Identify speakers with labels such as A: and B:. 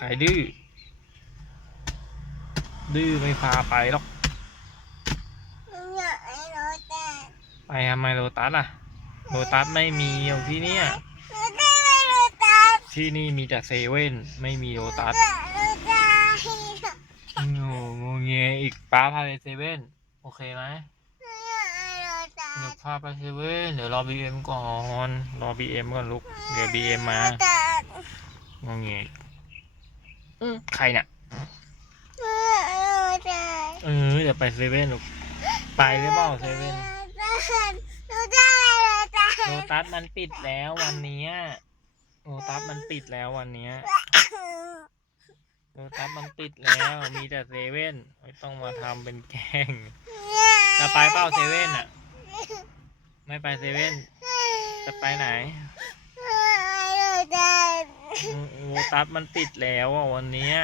A: ใครดื้อ ดื้อไม่พาไปหรอก
B: อยากให้รถแต่
A: ไปทำไมโรตัสอะโรตัสไม่มีอยู่ที่เนี่ย
B: รถได้ไหมรถตา
A: ที่นี่มีแต่เซเว่นไม่มีโรตัส
B: รถตา
A: โอ้โหงงเงยอีกป้าพาไปเซเว่นโอเคไหม
B: อยากให้รถตา
A: เดี๋ยวพาไปเซเว่นเดี๋ยวรอบีเอ็มก่อน รอบีเอ็มก่อนลูก เดี๋ยวบีเอ็มมา
B: ตาง
A: งเงยอื มใครน่ะ
B: อยากให้รถตา
A: เออเดี๋ยวไปเซเว่นลูก ไปหรือเปล่าเซเว่น
B: รถได้ไหมรถตา
A: โรตัสมันปิดแล้ววันเนี้ยโรตัสมันปิดแล้ววันเนี้ยโรตัสมันปิดแล้ว มีแต่เซเว่นไม่ต้องมาทำเป็นแกล้งจะไปเปล่าเซเว่นอะ ไม่ไปเซเว่นจะไปไหน
B: รถตา
A: โร ตัสมันปิดแล้วอะวันเนี้ย